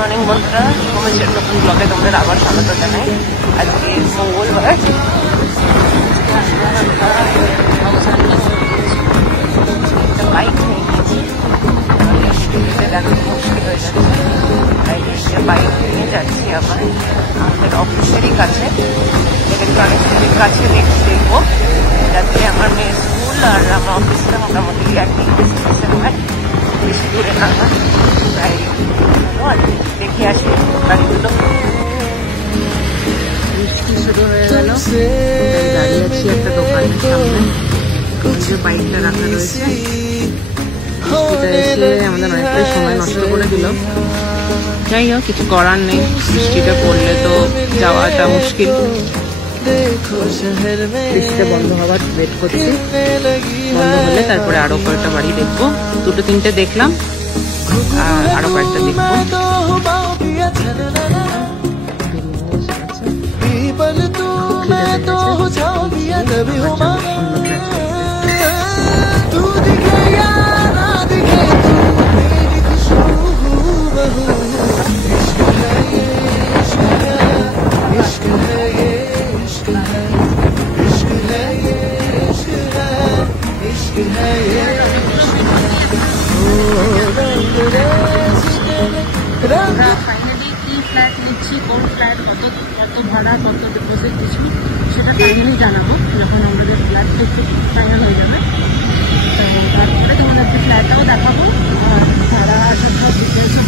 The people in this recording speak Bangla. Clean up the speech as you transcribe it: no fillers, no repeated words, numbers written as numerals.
মর্নিং বন্ধুরা, কমেন্টের নতুন ব্লগে তোমাদের আবার স্বাগত জানাই। আজকে মঙ্গলবার, একটা বাইক নিয়ে গিয়েছি, স্কুটিতে দেখানো মুশকিল হয়ে যাচ্ছে, তাই একটা বাইক নিয়ে যাচ্ছি আবার আমাদের অফিসেরই কাছে, ইলেকট্রনিক সিটির কাছে দেখবো, যাতে আমার মেয়ের স্কুল আর আমার অফিসটা মোটামুটি একই ডিস্টেন্সে হয়, বেশি দূরে না হয়। তাই দেখে আসি বাড়িগুলো। বৃষ্টি শুরু হয়ে গেল, দাঁড়িয়ে আছি একটা দোকানের সামনে, যে বাইকটা রাখা রয়েছে। বৃষ্টিটা এসে আমাদের অনেকটাই সময় নষ্ট করে দিল, যাই হোক কিছু করার নেই, বৃষ্টিটা পড়লে তো যাওয়াটা মুশকিল। বৃষ্টিটা বন্ধ হওয়ার ওয়েট করছি, বন্ধ হলে তারপরে আরো কয়েকটা বাড়ি দেখবো, দুটো তিনটে দেখলাম আর আরো কয়েকটা দেখবো। ফাইনালি কি ফ্ল্যাট নিচ্ছি, কোন ফ্ল্যাট, কত ভাড়া, কত ডিপোজিট কিছু, সেটা ফাইনালি জানাবো যখন আমাদের ফ্ল্যাট ফাইনাল হয়ে যাবে। তো তারপরে তোমাদেরকে ফ্ল্যাটটাও দেখাবো আর ভাড়া সব ডিটেলসও